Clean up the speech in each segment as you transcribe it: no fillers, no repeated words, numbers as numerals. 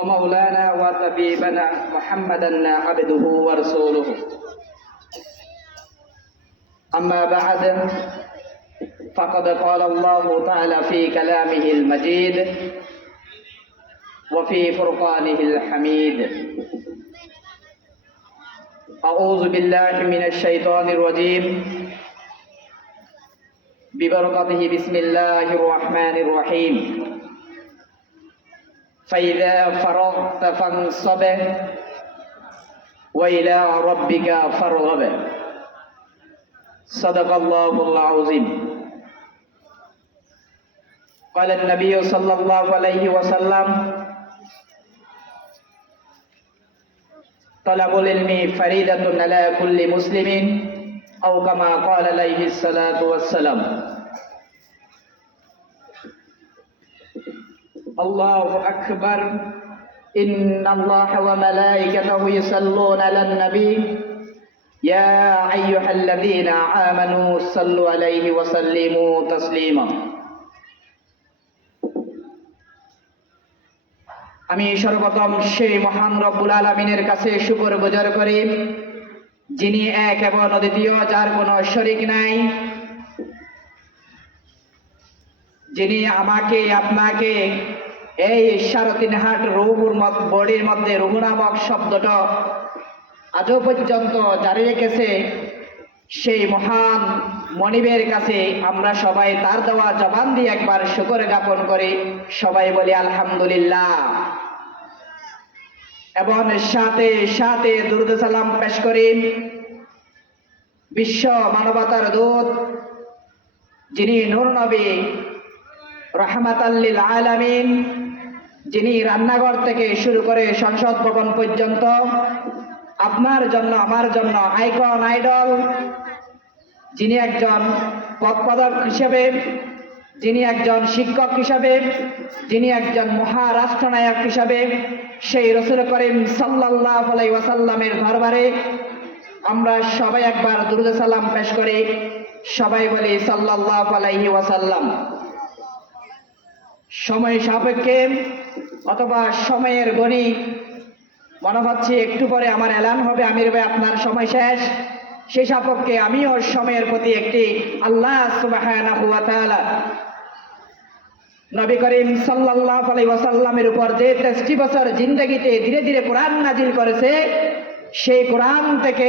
ومولانا وطبيبنا محمدا عبده ورسوله أما بعد فقد قال الله تعالى في كلامه المجيد وفي فرقانه الحميد أعوذ بالله من الشيطان الرجيم ببركته بسم الله الرحمن الرحيم فإذا فرغت فانصب وإلى ربك فارغب صدق الله العظيم قال النبي صلى الله عليه وسلم طلب العلم فريضة على كل مسلم أو كما قال عليه الصلاة والسلام الله أكبر إن الله وملائكته يصلون على النبي يا أيها الذين آمنوا صلوا عليه وسلموا تسليما আমি সর্বপ্রথম সেই মহান রব্বুল আলামিনের কাছে শুকরগুজার করি যিনি এক এবং অদ্বিতীয়, যার কোনো শরীক নাই, যিনি আমাকে আপনাকে এই 3.5 হাত রুহুর বডির মধ্যে রুহু নামক শব্দটা আজও পর্যন্ত জারি রেখেছে। সেই মহান মনিবের কাছে আমরা সবাই তার দেওয়া জবান দিয়ে একবার শুকর জ্ঞাপন করি, সবাই বলি আলহামদুলিল্লাহ, এবং সাথে সাথে দুরূদ সালাম পেশ করি বিশ্ব মানবতার দূত, যিনি নূর নবী রাহমাতাল লিল আলামিন, যিনি রান্নাঘর থেকে শুরু করে সংসদ ভবন পর্যন্ত আপনার জন্য আমার জন্য আইকন আইডল, যিনি একজন পথপ্রদর্শক হিসেবে, যিনি একজন শিক্ষক হিসাবে, যিনি একজন মহারাষ্ট্রনায়ক হিসাবে সেই রাসূল করিম সাল্লাল্লাহু আলাইহি ওয়াসাল্লামের দরবারে আমরা সবাই একবার দুরূদ সালাম পেশ করি, সবাই বলি সাল্লাল্লাহু আলাইহি ওয়াসাল্লাম। সময় সাপেক্ষে অথবা সময়ের গণি মনে হচ্ছে একটু পরে আমার এলান হবে, আমির ভাই আপনার সময় শেষ, সেই সাপেক্ষে আমিও সময়ের প্রতি একটি আল্লাহ সুবহানাহু ওয়া তাআলা নবী করিম সাল্লাল্লাহু আলাইহি ওয়াসাল্লামের উপর যে 63 বছর জিন্দেগিতে ধীরে ধীরে কোরআন নাজিল করেছে, সেই কোরআন থেকে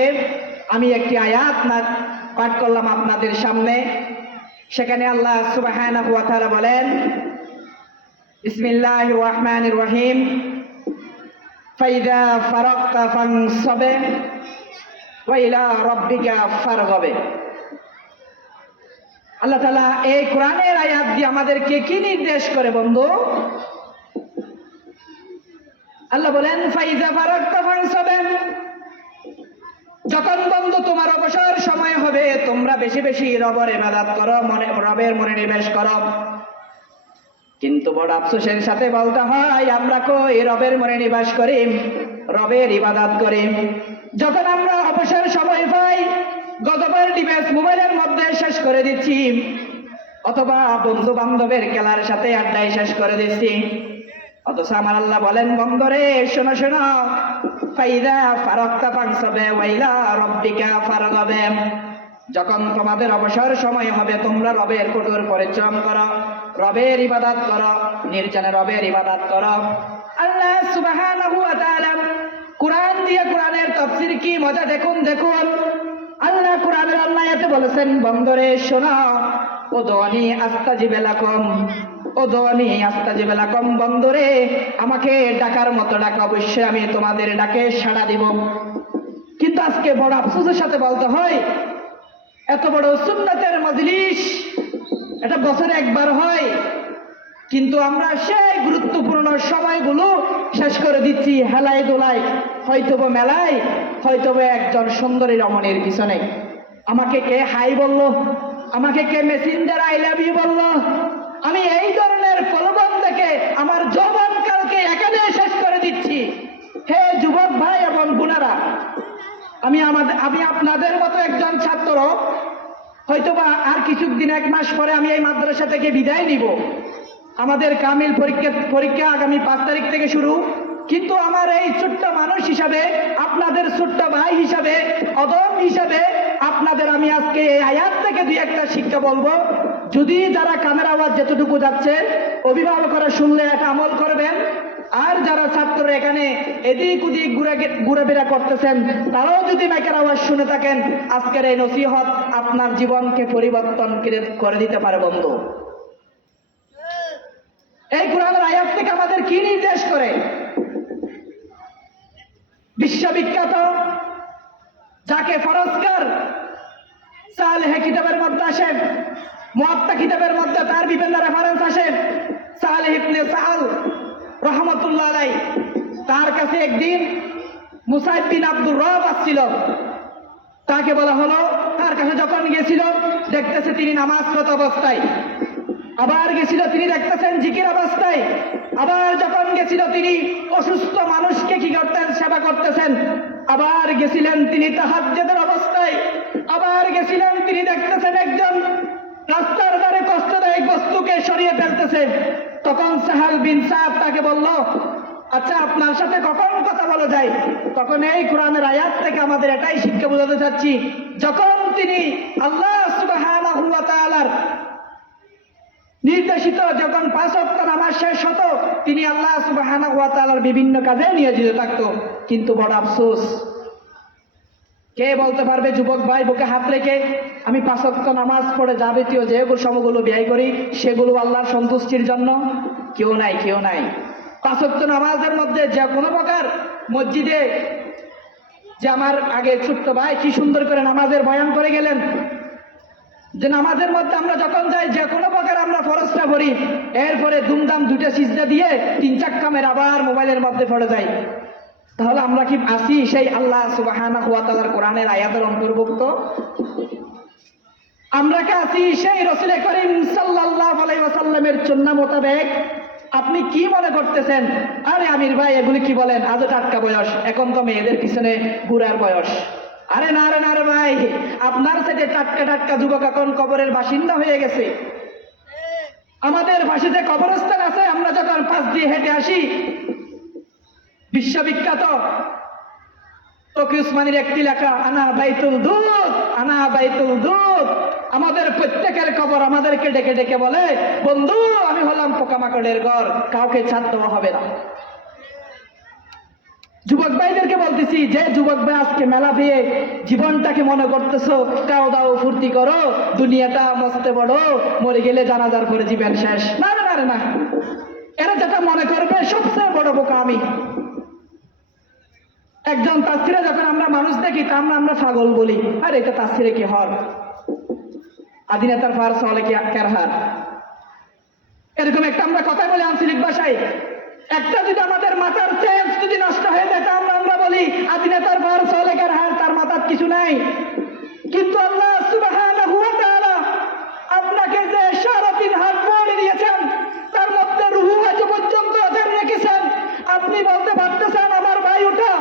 আমি একটি আয়াত পাঠ করলাম আপনাদের সামনে। সেখানে আল্লাহ সুবহানাহু ওয়া তাআলা বলেন, বিসমিল্লাহির রহমানির রহিম, ফাইদা ফারাগতা ফানসব ওয়া ইলা রাব্বিকা ফারগব। আল্লাহ তাআলা এই কোরআনের আয়াত দিয়ে আমাদেরকে কি নির্দেশ করে বন্ধু? আল্লাহ বলেন ফাইদা ফারাগতা ফানসব, যখন বন্ধু তোমার অবসর সময় হবে তোমরা বেশি বেশি রবের ইবাদত করো, রবের মনোনিবেশ করো। কিন্তু বড় আফসোসের সাথে বলতে হয়, আমরা কই রবের মনোনিবেশ করি, রবের ইবাদত করি? যখন আমরা অবসর সময় পাই গজবের ডিভাইস মোবাইলের মধ্যে শেষ করে দিচ্ছি, অথবা বন্ধু বান্ধবের খেলার সাথে আড্ডায় শেষ করে দিচ্ছি। অথচ আমার আল্লাহ বলেন, বন্ধুরে শোনো শোনো, ফাইদা ফারাগতা ফানসব ওয়া ইলা রাব্বিকা ফারগব, যখন তোমাদের অবসর সময় হবে তোমরা রবের কঠোর পরিশ্রম করো, রবের ইবাদত করো, নির্জনে রবের ইবাদত করো। আল্লাহ সুবহানাহু ওয়া তাআলা কোরআন দিয়ে কোরআনের তাফসীর কি মজা দেখুন দেখুন। আল্লাহ কোরআনের আয়াতে বলেছেন, বন্ধুরে শোনো, উদউনি আস্তাজিব লাকুম, উদউনি আস্তাজিব লাকুম, বন্ধুরে আমাকে ডাকার মতো ডাকা, অবশ্যই আমি তোমাদের ডাকে সাড়া দিব। কিন্তু আজকে বড় আফসোসের সাথে বলতে হয়, এত বড় সুন্নাতের মজলিস, এটা বছরে একবার হয়, কিন্তু আমরা সেই গুরুত্বপূর্ণ সময়গুলো শেষ করে দিচ্ছি হেলায় দোলায়, হয়তোবা মেলায়, হয়তোবা একজন সুন্দরী রমণীর পিছনে। আমাকে কে হাই বললো, আমাকে কে মেসেঞ্জার আই লাভ ইউ বললো, আমি এই ধরনের প্রলোভন দেখে আমার যৌবনকালকে এখানে শেষ করে দিচ্ছি। হে যুবক ভাই এবং বোনেরা, আমি আপনাদের মতো একজন ছাত্র, হয়তোবা আর কিছুদিন 1 মাস পরে আমি এই মাদ্রাসা থেকে বিদায় নিব। আমাদের কামিল পরীক্ষা আগামী 5 তারিখ থেকে শুরু, কিন্তু আমার এই ছোট্ট মানুষ হিসাবে, আপনাদের ছোট্ট ভাই হিসাবে, অদম হিসাবে আপনাদের আমি আজকে এই আয়াত থেকে দুই একটা শিক্ষা বলবো। যদি যারা কানের আওয়াজ যেতটুকু যাচ্ছে অভিভাবকরা শুনলে এটা আমল করবেন, আর যারা ছাত্ররা এখানে এদিক ওদিক ঘুরেফেরা করতেছেন তারাও যদি মাইকের আওয়াজ শুনে থাকেন, আজকের এই নসিহত আপনার জীবনকে পরিবর্তন করে দিতে পারে বন্ধু। এই কোরআনের আয়াত থেকে আমাদের কি নির্দেশ করে? বিশ্ববিখ্যাত যাকে ফরজকার সালেহ কিতাবের মধ্যে আসে, মুয়াত্তা কিতাবের মধ্যে তার বিভিন্ন রেফারেন্স আসে। সালেহ ইবনে সাল রহমতুল্লাহ আলাইহি, তার কাছে একদিন মুসাইব বিন আব্দুর রব আসছিল। তাকে বলা হলো, তার কাছে যখন গেছিল দেখতেছে তিনি নামাজরত অবস্থায়, আবার গেছিল তিনি দেখতেছেন জিকির অবস্থায়, আবার যখন গেছিল তিনি অসুস্থ মানুষকে কি করতেন, সেবা করতেছেন, আবার গেছিলেন তিনি তাহাজ্জুদের অবস্থায়, আবার গেছিলেন তিনি দেখতেছেন একজন রাস্তার ধারে কষ্টদায়ক বস্তুকে সরিয়ে ফেলতেছে। তখন সাহাল বিন সাদ তাকে বলল, আচ্ছা আপনার সাথে কখন কথা বলা যায়? তখন এই কোরআনের আয়াত থেকে আমাদের এটাই শিক্ষা বোঝাতে চাচ্ছি, যখন তিনি আল্লাহ সুবহানাহু ওয়া তাআলার নির্দেশিত যখন 5 ওয়াক্ত নামাজ শেষ হতো, তিনি আল্লাহ সুবহানাহু ওয়া তাআলার বিভিন্ন কাজে নিয়োজিত থাকতো। কিন্তু বড় আফসোস, কে বলতে পারবে যুবক ভাই বুকে হাত রেখে, আমি 5 ওয়াক্ত নামাজ পড়ে যাবতীয় যে সময়গুলো ব্যয় করি সেগুলো আল্লাহর সন্তুষ্টির জন্য? কেউ নাই, কেউ নাই। 5 ওয়াক্ত নামাজের মধ্যে যে কোনো প্রকার মসজিদে, যে আমার আগে ছোট্ট ভাই কি সুন্দর করে নামাজের বয়ান করে গেলেন, যে নামাজের মধ্যে আমরা যখন যাই যে কোনো প্রকার আমরা ফরজটা পড়ি, এরপরে দুমদাম 2টা সিজদা দিয়ে 3-4 কামের আবার মোবাইলের মধ্যে পড়ে যাই। তাহলে আমরা কি আসি সেই আল্লাহ সুবহানাহু ওয়া তাআলার কোরআনের আয়াতের অন্তর্ভুক্ত? আমরা কি আসি সেই রাসূল করিম সাল্লাল্লাহু আলাইহি ওয়াসাল্লামের সুন্নাহ মোতাবেক? আপনি কি মনে করতেছেন, আরে আমির ভাই এগুলি কি বলেন, আজও টাটকা বয়স, এখন তো মেয়েদের পিছনে ঘুরার বয়স? আরে না রে না রে ভাই, আপনার থেকে টাটকা টাটকা যুবক এখন কবরের বাসিন্দা হয়ে গেছে। আমাদের পাশে কবরস্থান আছে, আমরা যখন পাশ দিয়ে হেঁটে আসি, বিশ্ববিখ্যাত তকি উসমানীর একটি লেখা, আনা বাইতুল দুধ, আনা বাইতুল দুধ। আমাদের প্রত্যেকের কবর আমাদেরকে ডেকে ডেকে বলে, বন্ধু আমি হলাম পোকামাকড়ের ঘর, কাউকে ছাড় দেওয়া হবে না। যুবক ভাইদেরকে বলতেছি, যে যুবক ভাই আজকে মেলা দিয়ে জীবনটাকে মনে করতেছো কাও দাও ফুর্তি করো, দুনিয়াটা মস্তে বড়, মরে গেলে জানাজার পরে জীবন শেষ। না না না না, এরা যেটা মনে করবে সবচেয়ে বড় বোকা আমি। একজন তাফসিরে যখন আমরা মানুষ দেখি তা আমরা ছাগল বলি, আর এটা তাফসিরে কি হর আদিনাতার ফার সলে কি কারহার, এরকম একটা আমরা কথা বলি আঞ্চলিক ভাষায়। একটা যদি আমাদের মাথার সেন্স যদি নষ্ট হয়ে যায় তা আমরা বলি আদিনাতার ফার সলে কারহার, তার মাথার কিছু নাই। কিন্তু আল্লাহ সুবহানাহু ওয়া তাআলা আপনাকে যে 3.5 হাত বড় দিয়েছেন, তার মধ্যে রূহ আজ পর্যন্ত অজান রেখেছেন। আপনি বলতে পারতেছেন আমার ভাই ওঠা,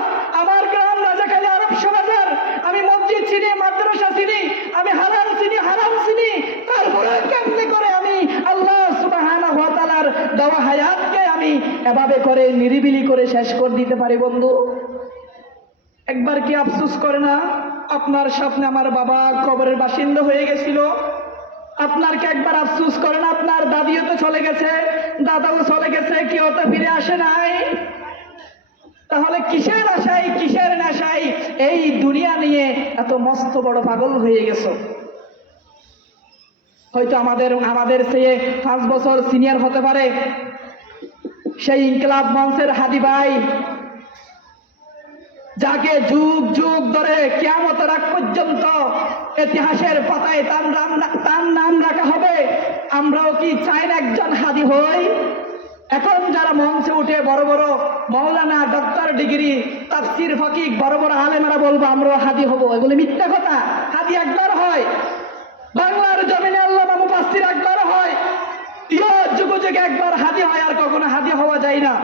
আমার গ্রাম রাজাখালী আরব সমাজের, আমি মসজিদ চিনি, মাদ্রাসা চিনি, আমি হালাল চিনি, হারাম চিনি, তারপরে কেমনে করে আমি আল্লাহ সুবহানাহু ওয়া তাআলার দেওয়া হায়াতকে আমি এভাবে করে নিরিবিলি করে শেষ করে দিতে পারি? বন্ধু একবার কি আফসোস করে না, আপনার স্বপ্নে আমার বাবা কবরের বাসিন্দা হয়ে গেছিল? আপনার কি একবার আফসোস করে না, আপনার দাদিও তো চলে গেছে, দাদাও চলে গেছে, কেউ তো ফিরে আসে নাই? তাহলে কিসের আশায়, কিসের নেশায় এই দুনিয়া নিয়ে এত মস্ত বড় পাগল হয়ে গেছো? হয়তো আমাদের চেয়ে 5 বছর সিনিয়র হতে পারে সেই ইনকিলাব মঞ্চের হাদি ভাই, যাকে যুগ যুগ ধরে কিয়ামতের আগ পর্যন্ত ইতিহাসের পাতায় তার নাম রাখা হবে। আমরাও কি চাই না একজন হাদি হই? এখন যারা মঞ্চে উঠে বড় বড় মাওলানা, ডক্টর ডিগ্রি, তাফসির, ফকিহ, বড় বড় আলেমরা বলবো আমরাও হাদি হব, এগুলো মিথ্যা কথা। হাদি একবার হয়, বাংলার জমিনে আল্লামা মুফাসসির একবার হয়, যুগ যুগে একবার হাদি হয়, আর কখনো হাদি হওয়া যায় না।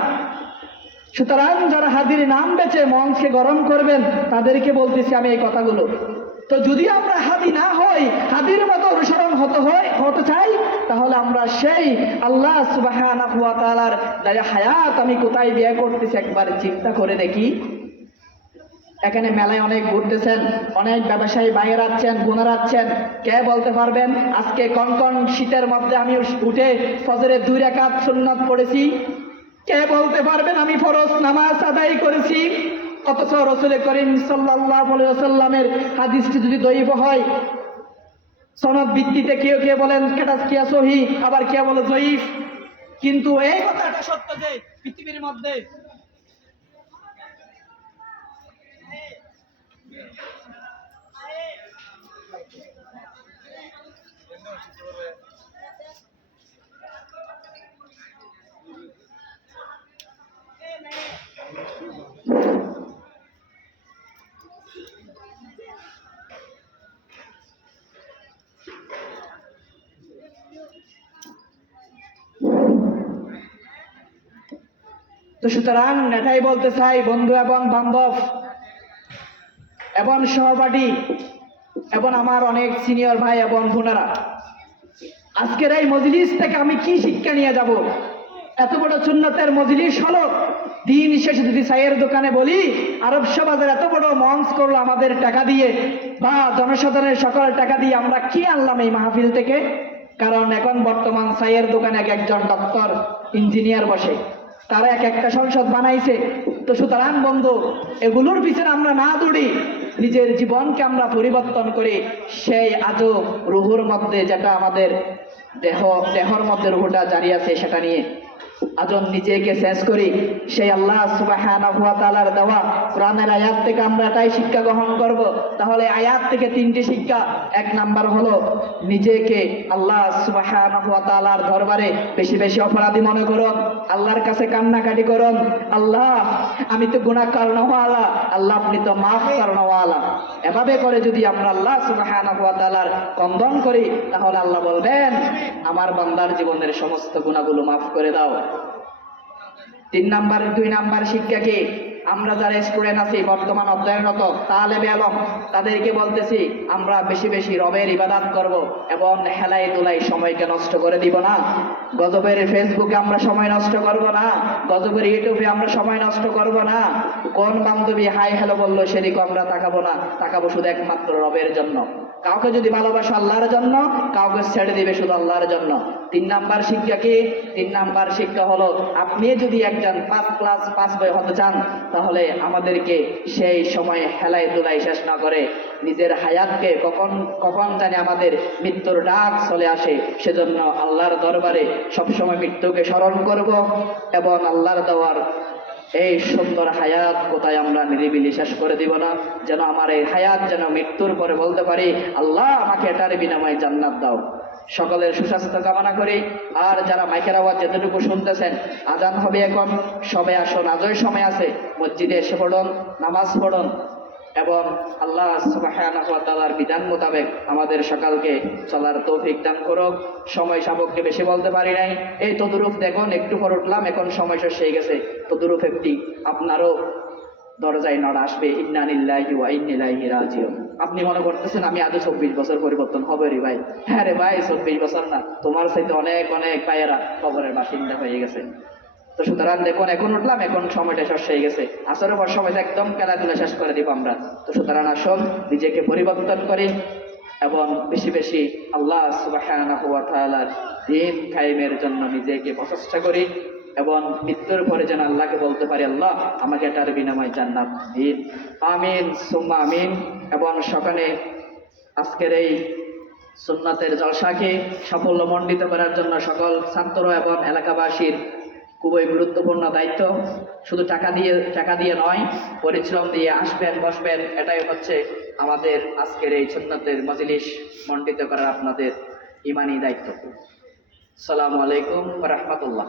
সুতরাং যারা হাদির নাম বেচে মঞ্চকে গরম করবেন তাদেরকে বলতেছি আমি এই কথাগুলো। তো যদি আমরা হাদি না হই, হাদির মতো অনুসরণ হতে চাই, তাহলে আমরা সেই আল্লাহ সুবহানাহু ওয়া তাআলার হায়াত আমি কোথায় ব্যয় করতেছি একবার চিন্তা করে দেখি। এখানে মেলায় অনেক ঘুরতেছেন, অনেক ব্যবসায়ী বাইরে আছেন, গুনার আছেন, কে বলতে পারবেন আজকে কনকন শীতের মধ্যে আমি উঠে ফজরের 2 রাকাত সুন্নাত পড়েছি? কে বলতে পারবেন আমি ফরজ নামাজ আদায় করেছি? অথচ রাসূল করিম সাল্লাল্লাহু আলাইহি ওয়াসাল্লামের হাদিসটি যদি দৈব হয়, সনদ ভিত্তিতে কেউ কেউ বলেন কেটা কিয়া সহিহ, আবার কেউ বলে জয়ীফ, কিন্তু এই কথাটা সত্য যে পৃথিবীর মধ্যে তো সুতরাং এটাই বলতে চাই বন্ধু এবং বান্ধব এবং সহপাঠী এবং আমার অনেক সিনিয়র ভাই এবং বোনেরা, আজকের এই মজলিস থেকে আমি কি শিক্ষা নিয়ে যাব? এত বড় সুন্নতের মজলিস হলো, দিন শেষে যদি চায়ের দোকানে বলি আরবশো বাজার এত বড় মঞ্চ করলো আমাদের টাকা দিয়ে বা জনসাধারণের সকল টাকা দিয়ে, আমরা কি আনলাম এই মাহফিল থেকে? কারণ এখন বর্তমান চায়ের দোকানে একজন ডক্টর ইঞ্জিনিয়ার বসে, তারা একটা সংসদ বানাইছে। তো সুতরাং বন্ধু, এগুলোর পিছনে আমরা না দৌড়ি, নিজের জীবনকে আমরা পরিবর্তন করি সেই আজব রুহুর মধ্যে, যেটা আমাদের দেহর মধ্যে রুহুটা জারি আছে, সেটা নিয়ে আজন নিজেকে শেষ করি। সেই আল্লাহ সুবহানাহু ওয়া তাআলার দেওয়া কোরআনের আয়াত থেকে আমরা এটাই শিক্ষা গ্রহণ করব। তাহলে আয়াত থেকে 3টি শিক্ষা। 1 নাম্বার হলো নিজেকে আল্লাহ সুবহানাহু ওয়া তাআলার দরবারে বেশি বেশি অপরাধী মনে করুন, আল্লাহর কাছে কান্নাকাটি করুন, আল্লাহ আমি তো গুনাহ করনেওয়ালা, আল্লাহ আপনি তো মাফ করনেওয়ালা। এভাবে করে যদি আমরা আল্লাহ সুবহানাহু ওয়া তাআলার কন্দন করি, তাহলে আল্লাহ বলবেন আমার বান্দার জীবনের সমস্ত গুনাহগুলো মাফ করে দাও। 2 নাম্বার শিক্ষা কি? আমরা যারা স্টুডেন্ট আছি, বর্তমান অধ্যয়নরত তালেবে ইলম, তাদেরকে বলতেছি আমরা বেশি বেশি রবের ইবাদত করব এবং হেলাই দুলাই সময়কে নষ্ট করে দিব না। গজবের ফেসবুকে আমরা সময় নষ্ট করব না, গজবের ইউটিউবে আমরা সময় নষ্ট করব না, কোন বান্ধবী হাই হ্যালো বললো সেদিকে আমরা তাকাবো না, তাকাবো শুধু একমাত্র রবের জন্য। কাউকে যদি ভালোবাসো আল্লাহর জন্য, কাউকে ছেড়ে দিবে শুধু আল্লাহর জন্য। 3 নাম্বার শিক্ষা কি? 3 নাম্বার শিক্ষা হলো আপনি যদি একজন 5 ক্লাস 5 বই হতে চান, তাহলে আমাদেরকে সেই সময় হেলাই দুলাই শেষ না করে নিজের হায়াতকে কখন জানি আমাদের মৃত্যুর ডাক চলে আসে, সেজন্য আল্লাহর দরবারে সবসময় মৃত্যুকে স্মরণ করব এবং আল্লাহর দেওয়ার এই সুন্দর হায়াত কোথায় আমরা নিরিবিলি শেষ করে দিব না, যেন আমার এই হায়াত যেন মৃত্যুর পরে বলতে পারি আল্লাহ আমাকে এটার বিনিময়ে জান্নাত দাও। সকলের সুস্বাস্থ্য কামনা করি। আর যারা মাইকের আওয়াজ যেটুকু শুনতেছেন, আজান হবে এখন, সবে আসুন, আজই সময় আছে, মসজিদে এসে পড়ুন, নামাজ পড়ুন এবং আল্লাহ সুবহানাহু ওয়া তাআলার বিধান মোতাবেক আমাদের সকালকে চলার তৌফিক দান করুক। সময় সাপেক্ষে বেশি বলতে পারি নাই, এই তদরূপ দেখুন একটু পর উঠলাম, এখন সময় শেষ হয়ে গেছে। তদরূপ একটি আপনারও দরজায় নড় আসবে, ইন্না লিল্লাহি ওয়া ইন্না ইলাইহি রাজিউন। আপনি মনে করতেছেন আমি আজও 24 বছর পরিবর্তন হবে রে ভাই? হ্যাঁ রে ভাই, 24 বছর না, তোমার সাথে অনেক অনেক ভাইয়েরা কবরের বাসিন্দা হয়ে গেছে। তো সুতরাং দেখুন এখন উঠলাম, এখন সময়টা শেষ হয়ে গেছে, আসরের পর সময়টা একদম খেলাধুলা শেষ করে দিব আমরা। তো সুতরাং আসুন নিজেকে পরিবর্তন করি এবং বেশি বেশি আল্লাহ সুবহানাহু ওয়া তাআলার দ্বীন কায়েমের জন্য নিজেকে প্রচেষ্টা করি এবং মৃত্যুর পরে যেন আল্লাহকে বলতে পারি আল্লাহ আমাকে এটার বিনিময়ে জান্নাত দিন। আমিন সুম্মা আমিন। এবং সকালে আজকের এই সুন্নাতের জলসাকে সাফল্যমণ্ডিত করার জন্য সকল ছাত্র এবং এলাকাবাসীর খুবই গুরুত্বপূর্ণ দায়িত্ব। শুধু টাকা দিয়ে নয়, পরিশ্রম দিয়ে আসবেন, বসবেন, এটাই হচ্ছে আমাদের আজকের এই সুন্নাতের মজলিস মণ্ডিত করার আপনাদের ইমানি দায়িত্ব। আসসালামু আলাইকুম ওয়া রাহমাতুল্লাহ।